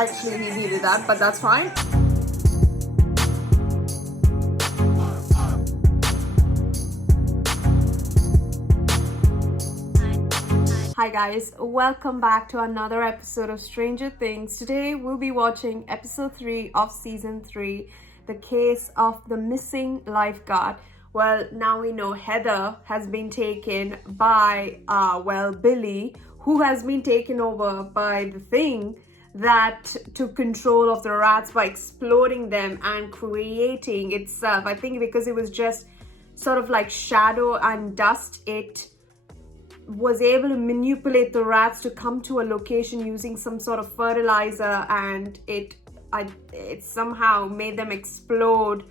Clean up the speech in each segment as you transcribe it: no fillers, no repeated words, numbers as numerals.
actually he needed that, but that's fine. Hi guys, welcome back to another episode of Stranger Things. Today we'll be watching episode 3 of season 3, The Case of the Missing Lifeguard. Well, now we know Heather has been taken by, Billy, who has been taken over by the thing that took control of the rats by exploding them and creating itself. I think because it was just sort of like shadow and dust, it was able to manipulate the rats to come to a location using some sort of fertilizer, and it somehow made them explode.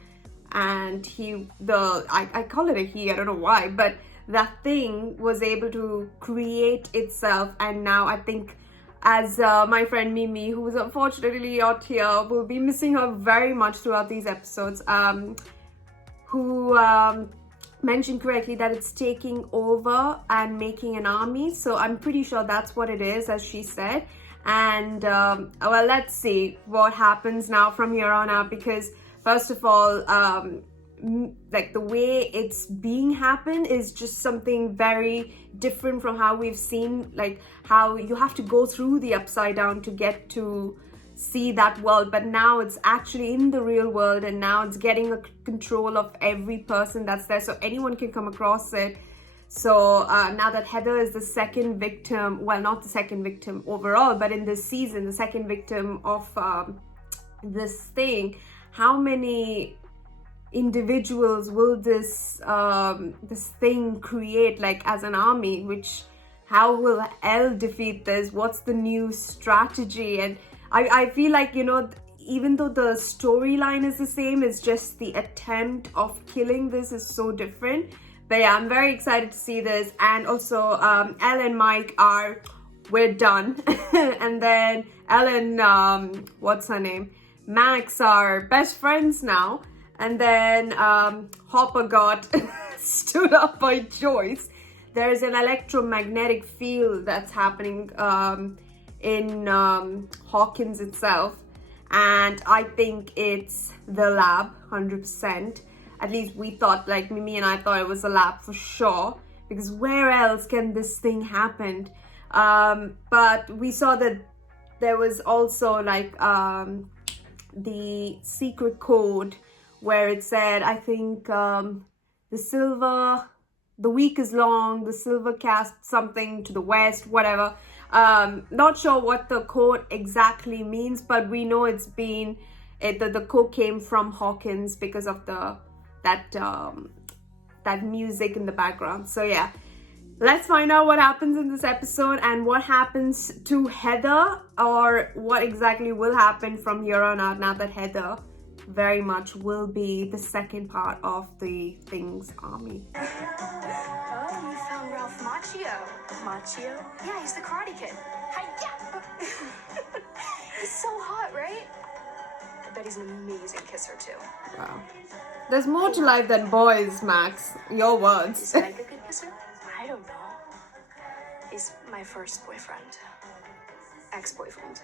And I call it a he, I don't know why, but that thing was able to create itself. And now I think, as my friend Mimi, who is unfortunately out here, will be missing her very much throughout these episodes, who mentioned correctly that it's taking over and making an army. So I'm pretty sure that's what it is, as she said. And well, let's see what happens now from here on out, because first of all, like the way it's being happened is just something very different from how we've seen, like how you have to go through the upside down to get to see that world, but now it's actually in the real world, and now it's getting a control of every person that's there, so anyone can come across it. So now that Heather is the second victim, well, not the second victim overall, but in this season, the second victim of this thing, how many individuals will this thing create, like as an army? How will Elle defeat this? What's the new strategy? And I feel like, you know, even though the storyline is the same, it's just the attempt of killing this is so different. But yeah, I'm very excited to see this. And also, Elle and Mike we're done. And then Elle and, what's her name? Max are best friends now. And then Hopper got stood up by Joyce. There's an electromagnetic field that's happening in Hawkins itself, and I think it's the lab 100%. At least we thought, like Mimi and I thought it was a lab for sure, because where else can this thing happen? But we saw that there was also like the secret code where it said, I think the week is long, the silver cast something to the west, whatever. Not sure what the code exactly means, but we know it's been the code came from Hawkins because of that music in the background. So yeah, let's find out what happens in this episode and what happens to Heather, or what exactly will happen from here on out, now that Heather very much will be the second part of the Things army. Oh, you found Ralph Macchio. Macchio? Yeah, he's the Karate Kid. Hi-ya! He's so hot, right? I bet he's an amazing kisser, too. Wow. There's more to life than boys, Max. Your words. Is Mike a good kisser? I don't know. He's my first boyfriend. Ex-boyfriend.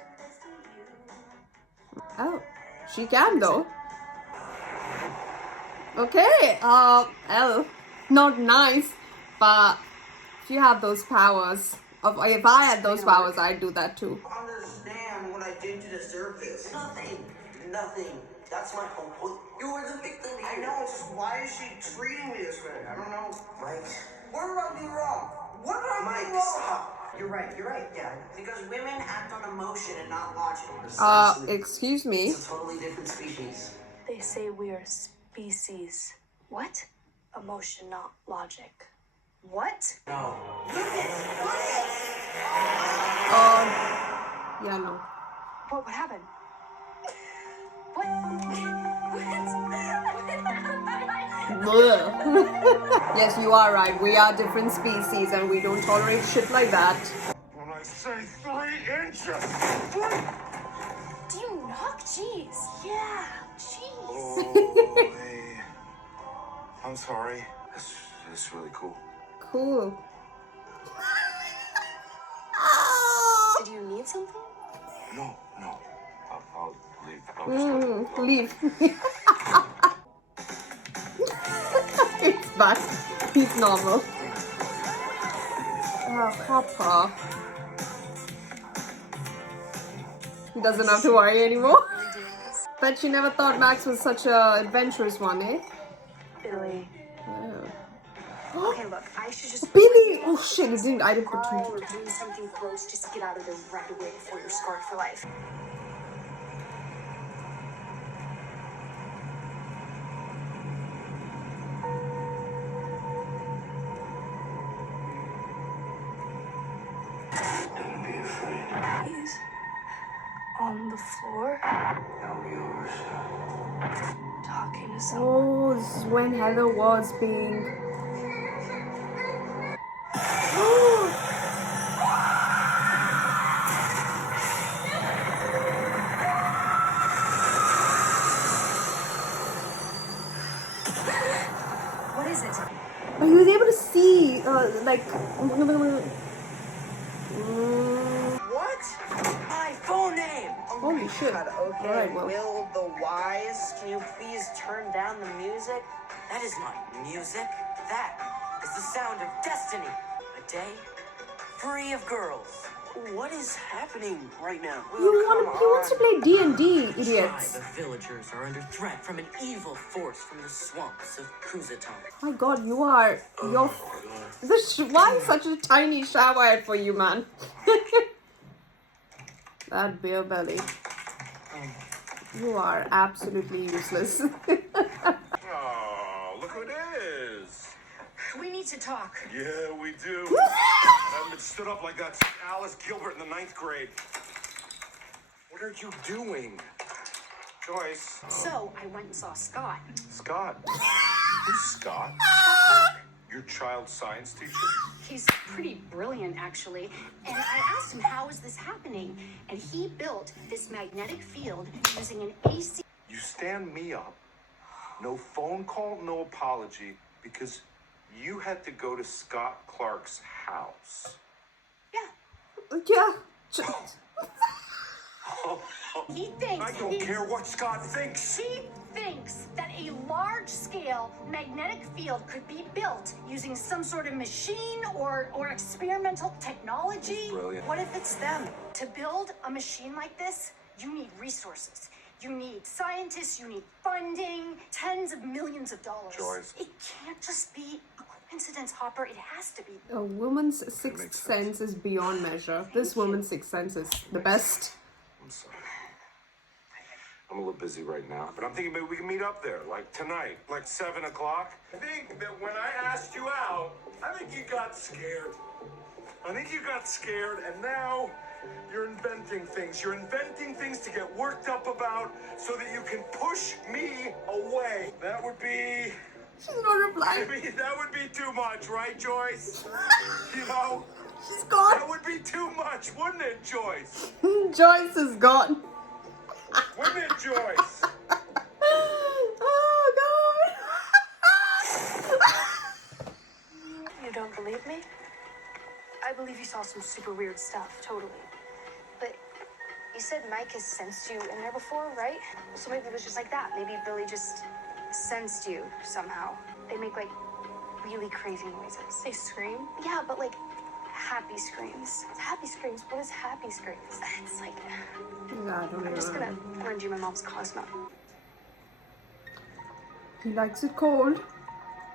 Oh, she can though. Okay, Elle, not nice, but if you have those powers, if I had those powers, I'd do that too. Understand what I did to deserve this? Nothing. That's my whole point. You were the victim. I know. It's just, why is she treating me this way? I don't know. Mike, what did I do wrong? What did I do wrong? Stop. You're right. Yeah. Because women act on emotion and not logic. Excuse me. It's a totally different species. They say we are species. What? Emotion, not logic. What? No. Yeah, no. What happened? What? Yes, you are right. We are different species and we don't tolerate shit like that. When I say 3 inches. Do you knock? Jeez. Yeah. Jeez. Oh, hey. I'm sorry. That's really cool. Cool. Did you need something? No. Leave. I'm just joking. Leave. It's back. He's normal. Oh, Papa. He doesn't have to worry anymore. Bet you never thought Max was such a adventurous one, eh? Billy. Oh. Okay, look, I should just... Billy! Oh shit, I didn't put Crawl two. or doing something gross just to get out of there right away before you're scarred for life. Don't be afraid. He's on the floor I'll be yours. talking to someone. Oh, this is when Heather was being... What is it? But he was able to see, like... What? My full name. Oh Holy my shit. God. Okay, Alright, well. Will the Wise, can you please turn down the music? That is not music. That is the sound of destiny. A day free of girls. What is happening right now? He wants to play D&D, idiots. Tribe of villagers are under threat from an evil force from the swamps of Kuzatan. My god, you're... Why such a tiny shower head for you, man? That beer belly. You are absolutely useless. Oh, look who it is. We need to talk. Yeah, we do. I haven't been stood up like that since Alice Gilbert in the 9th grade. What are you doing? Joyce. So, I went and saw Scott. Scott. Who's Scott? Your child science teacher? He's pretty brilliant, actually. And I asked him, how is this happening? And he built this magnetic field using an AC... You stand me up. No phone call, no apology, because you had to go to Scott Clark's house. Yeah. Yeah. He thinks... I don't care what Scott thinks. He thinks that a large-scale magnetic field could be built using some sort of machine or experimental technology. Brilliant. What if it's them? To build a machine like this, you need resources. You need scientists, you need funding, tens of millions of dollars. Joyce. It can't just be a coincidence, Hopper. It has to be. A woman's sixth sense is beyond measure. This woman's sixth sense is the best. I'm sorry. I'm a little busy right now, but I'm thinking maybe we can meet up there, like tonight, like 7 o'clock. I think that when I asked you out, I think you got scared. And now you're inventing things. You're inventing things to get worked up about so that you can push me away. That would be... She's not replying. Maybe that would be too much, right, Joyce? You know? She's gone. That would be too much, wouldn't it, Joyce? Joyce is gone. Wouldn't it, Joyce? Oh god. You don't believe me? I believe you saw some super weird stuff, totally. But you said Mike has sensed you in there before, right? So maybe it was just like that. Maybe Billy just sensed you somehow. They make like really crazy noises. They scream? Yeah, but like happy screams. Happy screams? What is happy screams? It's like... Yeah, I don't I'm just know. gonna lend you my mom's Cosmo. He likes it cold.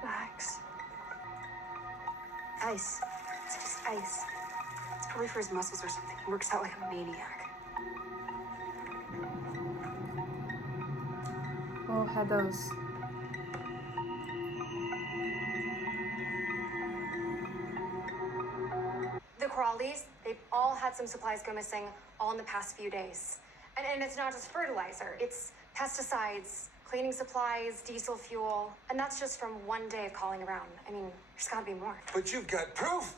Relax. Ice. It's just ice. It's probably for his muscles or something. He works out like a maniac. Oh, Heathers. The Crawleys, they've all had some supplies go missing all in the past few days. And it's not just fertilizer, it's pesticides, cleaning supplies, diesel fuel, and that's just from one day of calling around. I mean, there's gotta be more. But you've got proof.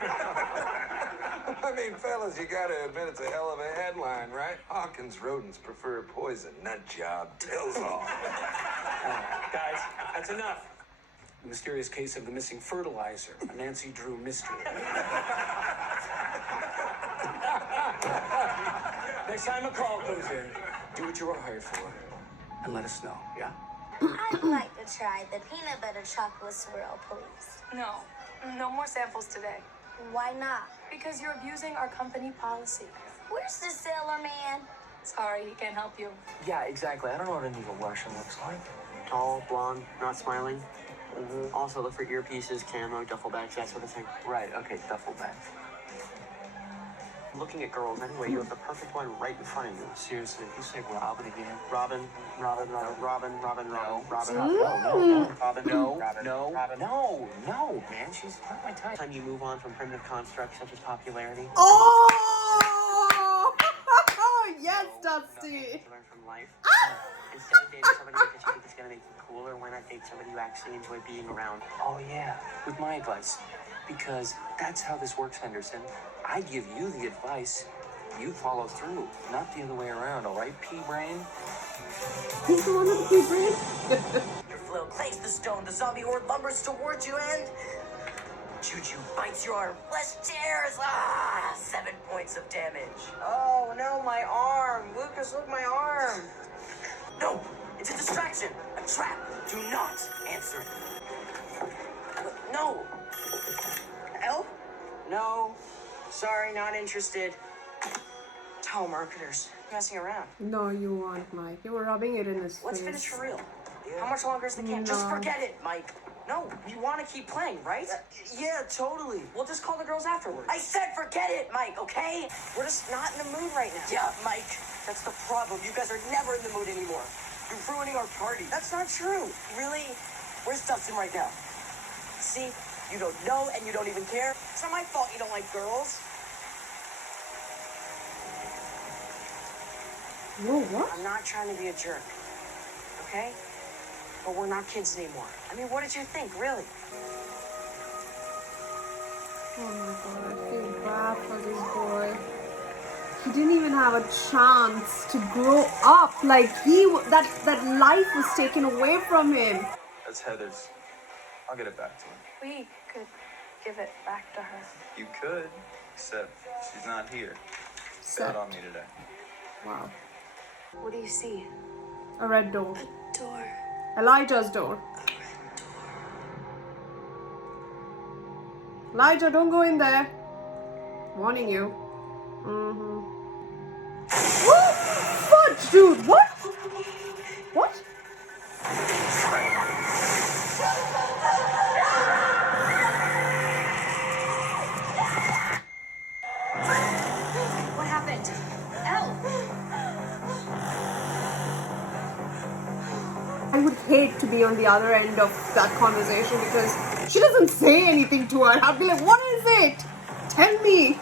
I mean, fellas, you gotta admit it's a hell of a headline, right? Hawkins rodents prefer poison. Nut job tells all. Guys, that's enough. The mysterious case of the missing fertilizer, a Nancy Drew mystery. Next time a call comes in, do what you were hired for, and let us know, yeah? I'd like to try the peanut butter chocolate swirl, please. No more samples today. Why not? Because you're abusing our company policy. Where's the sailor man? Sorry, he can't help you. Yeah, exactly. I don't know what an evil Russian looks like. Tall, blonde, not smiling. Also look for earpieces, camo, duffel bags, that sort of thing. Right, okay, duffel bag. Looking at girls anyway, you have the perfect one right in front of you. Seriously, if you say Robin again. Robin, Robin, Robin, Robin, Robin, Robin, Robin, Robin, no, Robin, no, Robin. no, man, she's not my type. Time you move on from primitive constructs such as popularity. Oh! Yes, Dusty. To learn from life. Instead of dating somebody because you think it's gonna make you cooler, why not date somebody you actually enjoy being around? Oh, yeah, with my advice. Because that's how this works, Henderson. I give you the advice, you follow through, not the other way around, all right, pea-brain? He's the one with the big brain. Your flail clanks the stone, the zombie horde lumbers towards you, and Choo-choo bites your arm. Flesh tears. 7 points of damage. Oh no, my arm. Lucas, look, my arm. No, it's a distraction. A trap. Do not answer it. No. Help? No. Sorry, not interested. Telemarketers. Messing around. No, you weren't, Mike. You were rubbing it in his Let's face. finish for real. How much longer is the camp? Just forget it, Mike. No, you want to keep playing, right? Yeah, totally. We'll just call the girls afterwards. I said forget it, Mike, okay? We're just not in the mood right now. Yeah, Mike. That's the problem. You guys are never in the mood anymore. You're ruining our party. That's not true. Really? Where's Dustin right now? See? You don't know and you don't even care. It's not my fault you don't like girls. Whoa, what? I'm not trying to be a jerk, okay? But we're not kids anymore. I mean, what did you think, really? Oh my god, I feel bad for this boy. He didn't even have a chance to grow up. Like that life was taken away from him. That's Heather's. I'll get it back to her. We could give it back to her. You could, except she's not here. Except- Sat on me today. Wow. What do you see? A red door. Door. Elijah's door. Elijah, don't go in there. Warning you. What? Fudge, dude, what? What? What happened? Elle! I would hate to be on the other end of that conversation because she doesn't say anything to her. I'd be like, what is it? Tell me.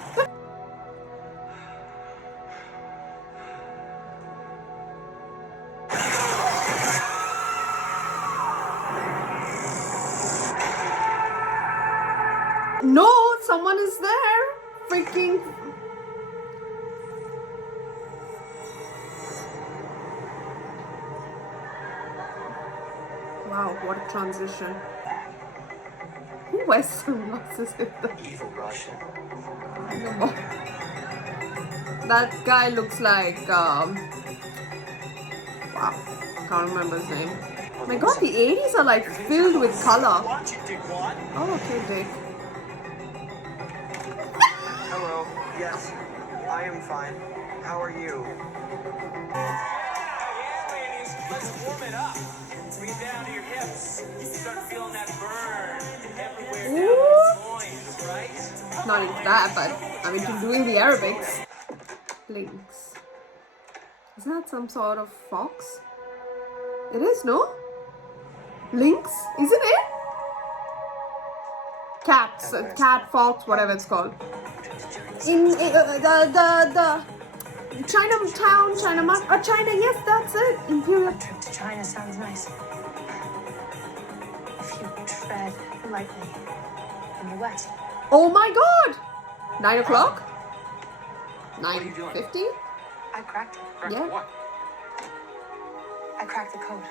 No, someone is there. Freaking. Wow, what a transition. Who wears sunglasses in the Evil Russian. no. That guy looks like wow, can't remember his name. My god, the 80s are like filled with color. Watch it, dickwad. Oh, okay, Dick. Hello. Yes, I am fine. How are you? Yeah, ladies, let's warm it up. Breathe down to your hips. Start feeling that burn everywhere down the loins, right? Not into that, but I'm into doing the aerobics. Lynx. Is that some sort of fox? It is, no? Lynx? Isn't it? Cats, cat, fox, whatever it's called. In the Chinatown, China, yes, that's it. Imperial. Trip to China sounds nice. If you tread lightly in the west. Oh my god! 9 o'clock? are you doing? 9:50? I cracked it. Yeah. What? I cracked the code.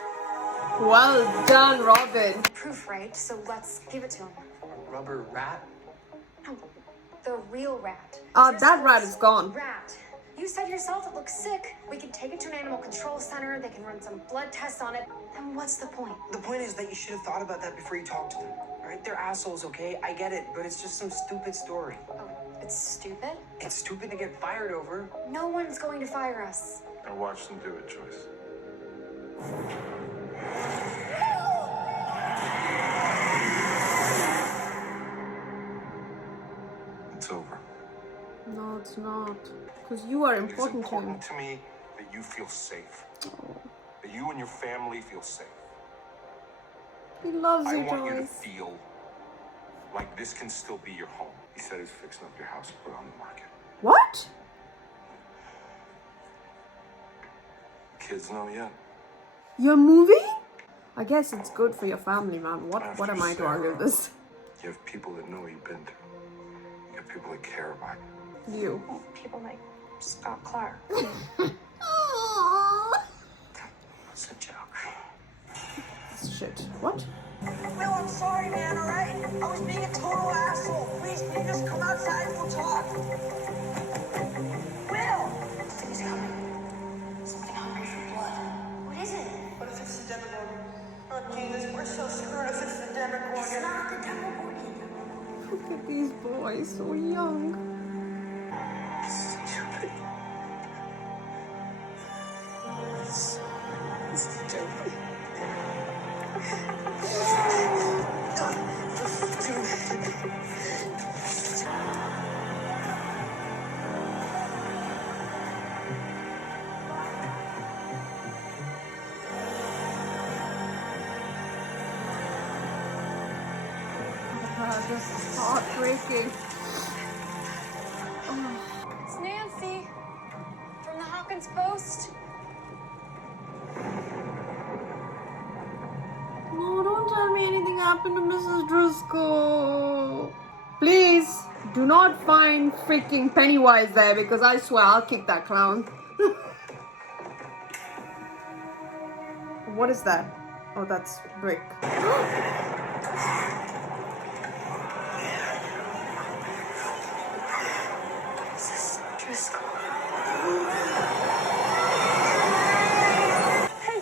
Well done, Robin. Proof, right? So let's give it to him. Rubber rat? No, the real rat. That rat is gone. Rat. You said yourself it looks sick. We can take it to an animal control center. They can run some blood tests on it. Then what's the point? The point is that you should have thought about that before you talked to them. All right? They're assholes, okay? I get it, but it's just some stupid story. Oh, it's stupid? It's stupid to get fired over. No one's going to fire us. I watched them do it, Joyce. It's over. No, it's not. Because you are important It's to him. important to me that you feel safe. That you and your family feel safe. He loves I you, want you to Joyce. feel like this can still be your home. He said he's fixing up your house and put it on the market. What? Kids know yet? You're moving? I guess it's good for your family, man. What am I to argue with this? You have people that know what you've been through. You have people that care about you. You. People like Scott Clark. It's a joke. Shit. What? Will, I'm sorry, man, all right? I was being a total asshole. Please, can you just come outside and we'll talk? Will! Something's coming. Something hungry for blood. What is it? What if it's the Demogorgon? Oh, Jesus, we're so screwed if it's the Demogorgon. It's not the Demogorgon. Look at these boys, so young. Stupid. Stupid. This is heartbreaking. It's Nancy from the Hawkins Post. No, don't tell me anything happened to Mrs. Driscoll. Please, do not find freaking Pennywise there because I swear I'll kick that clown. What is that? Oh, that's brick. Hey,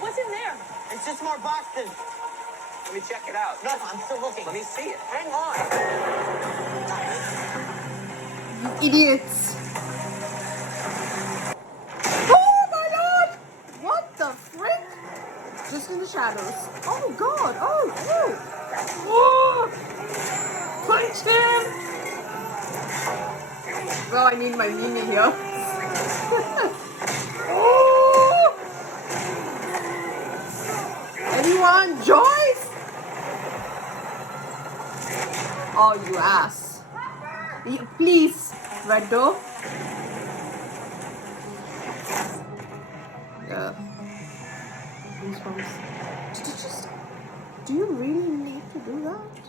what's in there? It's just more boxes. Let me check it out. No, I'm still looking. Let me see it. Hang on. You idiots. Oh my lord! What the frick? Just in the shadows. Oh god! Oh! Oh! Punch him! Well, I need my Mimi here. Oh! Anyone? Joyce? Oh, you ass. Please, red door. Yeah. Goosebumps. Do you really need to do that?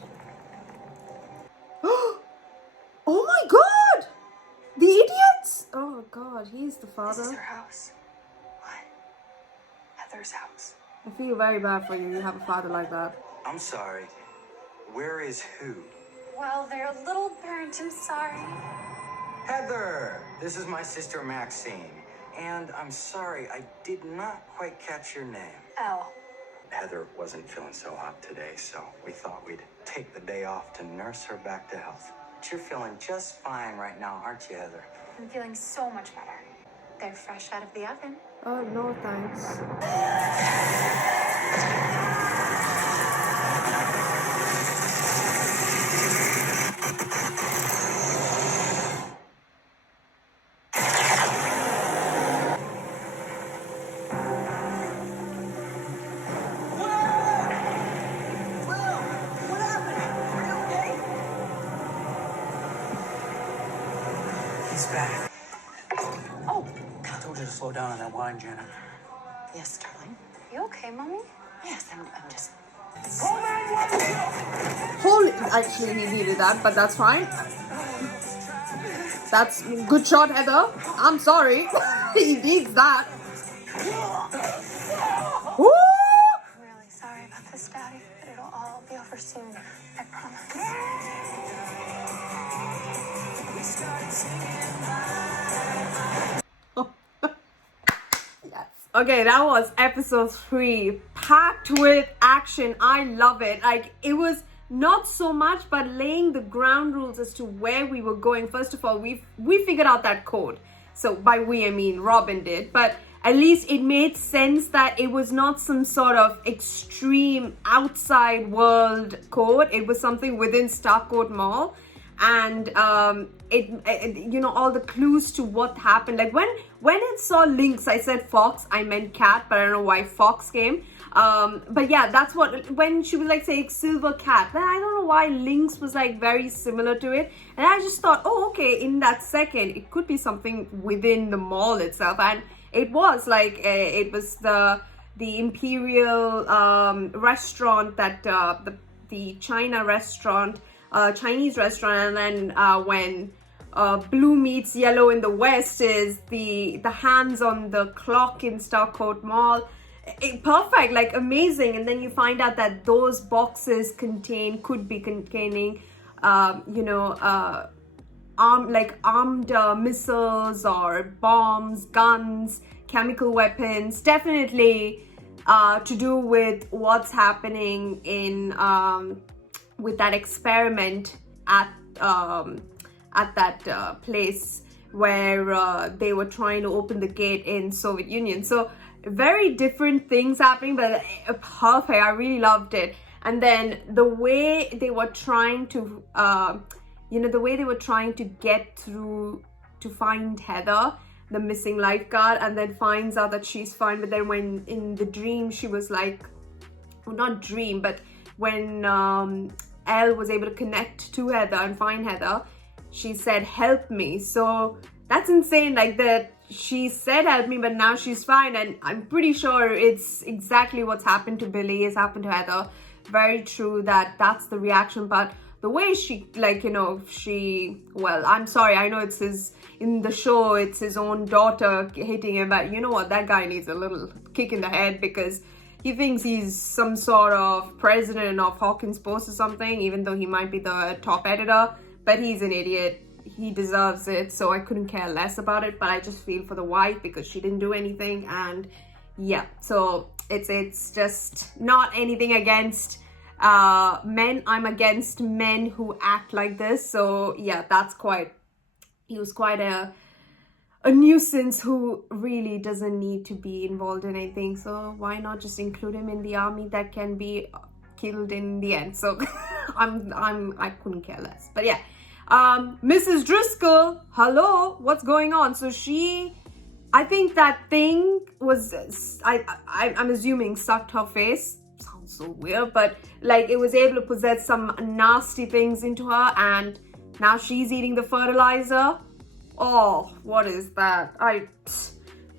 Oh my god! The idiots! Oh god, he's the father. This is her house. What? Heather's house. I feel very bad for you. You have a father like that. I'm sorry. Where is who? Well, they're a little burnt. I'm sorry. Heather! This is my sister Maxine. And I'm sorry, I did not quite catch your name. Elle. Heather wasn't feeling so hot today, so we thought we'd take the day off to nurse her back to health. But you're feeling just fine right now, aren't you, Heather? I'm feeling so much better. They're fresh out of the oven. Oh, no thanks. He's back. Oh, I told you to slow down on that wine, Janet. Yes, darling. You okay, Mommy? Yes, I'm just... Holy, actually he needed that, but that's fine. That's good shot, Heather. I'm sorry. He needs that. Woo! I'm really sorry about this, Daddy, but it'll all be over soon. I promise. We started singing bye. Okay, that was episode 3, packed with action. I love it. Like, it was not so much, but laying the ground rules as to where we were going. First of all, we figured out that code. So by we, I mean Robin did. But at least it made sense that it was not some sort of extreme outside world code. It was something within Starcourt Mall. And it you know, all the clues to what happened. Like when it saw lynx, I said fox, I meant cat, but I don't know why fox came. But yeah, that's what, when she was like saying silver cat, then I don't know why lynx was like very similar to it. And I just thought, oh, okay, in that second, it could be something within the mall itself. And it was like, it was the Imperial restaurant that, the China restaurant, Chinese restaurant. And then when blue meets yellow in the West is the hands on the clock in Starcourt Mall. Perfect, like amazing. And then you find out that those boxes could be containing you know, armed missiles or bombs, guns, chemical weapons. Definitely to do with what's happening in with that experiment at that place where they were trying to open the gate in Soviet Union. So very different things happening, but perfect. I really loved it. And then the way they were trying to you know, the way they were trying to get through to find Heather, the missing lifeguard, and then finds out that she's fine. But then when in the dream she was like, well, not dream, but when Elle was able to connect to Heather and find Heather, she said, help me. So that's insane, like that she said help me, but now she's fine. And I'm pretty sure it's exactly what's happened to Billy has happened to Heather. Very true, that's the reaction. But the way she, like, you know, well, I'm sorry, I know it's his, in the show it's his own daughter hitting him, but you know what, that guy needs a little kick in the head, because he thinks he's some sort of president of Hawkins Post or something, even though he might be the top editor. But he's an idiot. He deserves it. So I couldn't care less about it. But I just feel for the wife because she didn't do anything. And yeah, so it's just not anything against men. I'm against men who act like this. So yeah, he was quite a nuisance who really doesn't need to be involved in anything. So why not just include him in the army that can be killed in the end? So I couldn't care less. But yeah, Mrs. Driscoll, hello, what's going on? So I think that thing was, I'm assuming sucked her face. Sounds so weird, but like it was able to possess some nasty things into her, and now she's eating the fertilizer. Oh, what is that?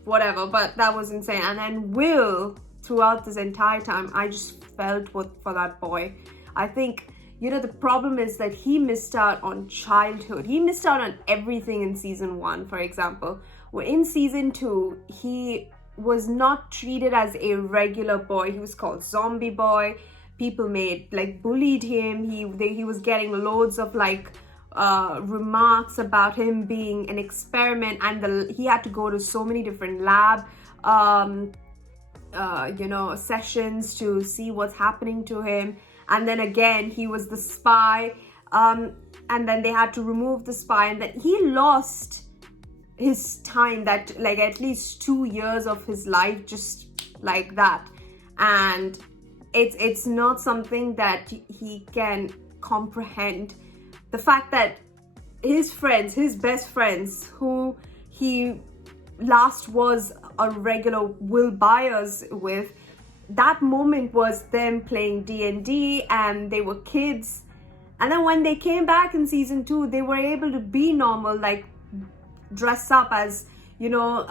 Whatever, but that was insane. And then Will, throughout this entire time, I just felt for that boy. I think, you know, the problem is that he missed out on childhood. He missed out on everything in season 1, for example. Well, in season 2, he was not treated as a regular boy. He was called Zombie Boy. People bullied him. He was getting loads of remarks about him being an experiment, and he had to go to so many different lab you know, sessions to see what's happening to him. And then again, he was the spy, and then they had to remove the spy, and then he lost his time, that like at least 2 years of his life just like that. And it's not something that he can comprehend. The fact that his friends, his best friends, who he last was a regular Will Byers with, that moment was them playing D&D and they were kids. And then when they came back in season 2, they were able to be normal, like dress up as, you know,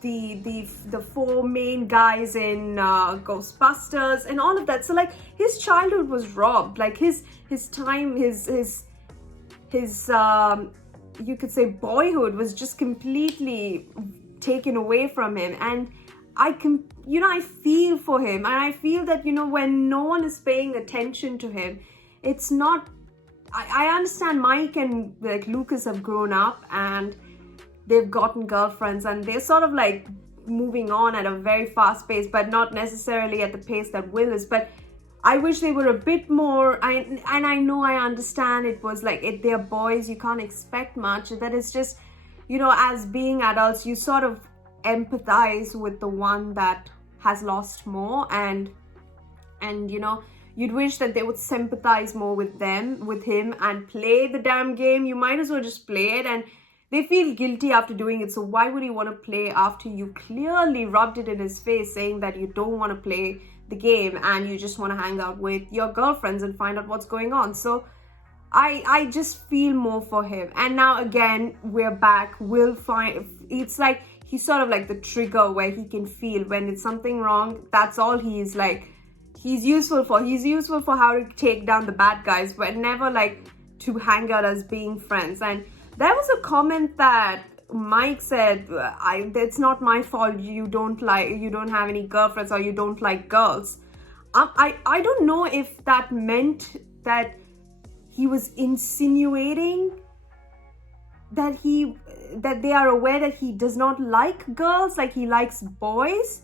the 4 main guys in Ghostbusters and all of that. So like his childhood was robbed, like his time, his you could say boyhood was just completely taken away from him. And I feel for him, and I feel that, you know, when no one is paying attention to him, it's not, I understand Mike and like Lucas have grown up and they've gotten girlfriends and they're sort of like moving on at a very fast pace, but not necessarily at the pace that Will is. But I wish they were a bit more, and I know, I understand it was like, they're boys, you can't expect much. That is just, you know, as being adults, you sort of empathize with the one that has lost more, and you know, you'd wish that they would sympathize more with him and play the damn game. You might as well just play it, and they feel guilty after doing it. So why would he want to play after you clearly rubbed it in his face saying that you don't want to play the game and you just want to hang out with your girlfriends and find out what's going on? So I just feel more for him. And now again, we're back. We'll find, it's like he's sort of like the trigger where he can feel when it's something wrong. That's all he is like. He's useful for how to take down the bad guys, but never like to hang out as being friends. And there was a comment that Mike said, it's not my fault you don't have any girlfriends or you don't like girls. I don't know if that meant that he was insinuating that they are aware that he does not like girls, like he likes boys,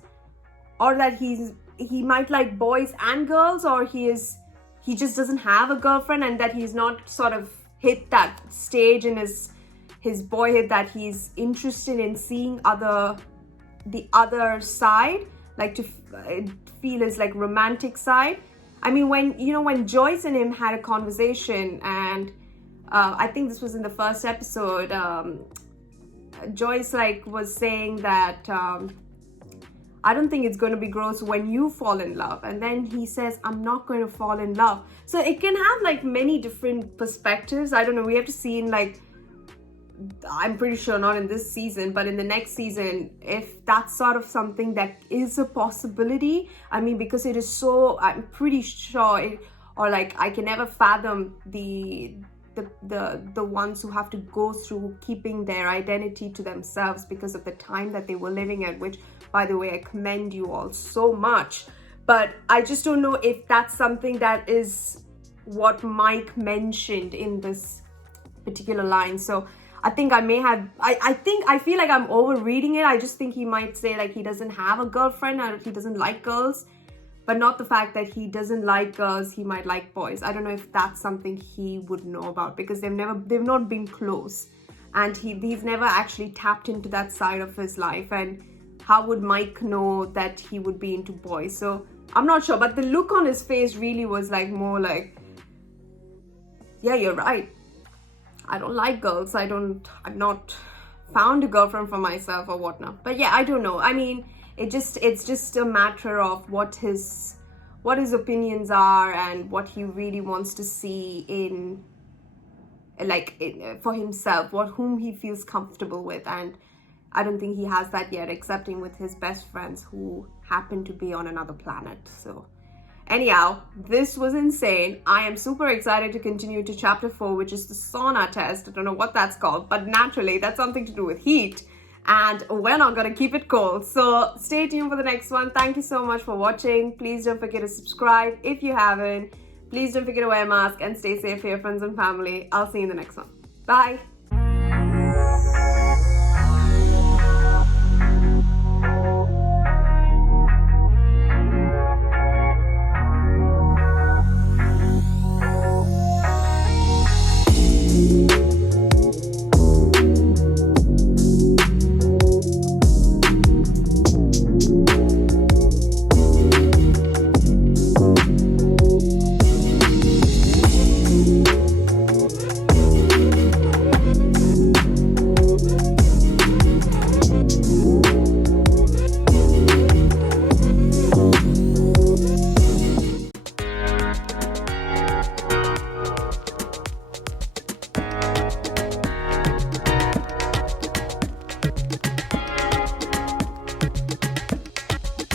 or that he might like boys and girls, or he just doesn't have a girlfriend, and that he's not sort of hit that stage in his boyhood that he's interested in seeing the other side, like to feel his like romantic side. I mean, when Joyce and him had a conversation, and I think this was in the first episode, Joyce like was saying that I don't think it's going to be gross when you fall in love. And then he says, I'm not going to fall in love. So it can have like many different perspectives. I don't know. We have to see in like, I'm pretty sure not in this season, but in the next season, if that's sort of something that is a possibility. I mean, because it is so, I'm pretty sure, or like I can never fathom the ones who have to go through keeping their identity to themselves because of the time that they were living at, which, by the way, I commend you all so much. But I just don't know if that's something that is what Mike mentioned in this particular line. So I think I may have, I feel like I'm overreading it. I just think he might say like he doesn't have a girlfriend or he doesn't like girls, but not the fact that he doesn't like girls, he might like boys. I don't know if that's something he would know about, because they've not been close, and he's never actually tapped into that side of his life. And how would Mike know that he would be into boys? So I'm not sure, but the look on his face really was like more like, yeah, you're right. I don't like girls. I've not found a girlfriend for myself or whatnot. But yeah, I don't know. I mean, it's just a matter of what his opinions are and what he really wants to see in for himself, whom he feels comfortable with. And I don't think he has that yet, excepting with his best friends who happen to be on another planet. So anyhow, this was insane. I am super excited to continue to chapter 4, which is the sauna test. I don't know what that's called, but naturally that's something to do with heat. And we're not going to keep it cold. So stay tuned for the next one. Thank you so much for watching. Please don't forget to subscribe if you haven't. Please don't forget to wear a mask and stay safe for your friends and family. I'll see you in the next one. Bye.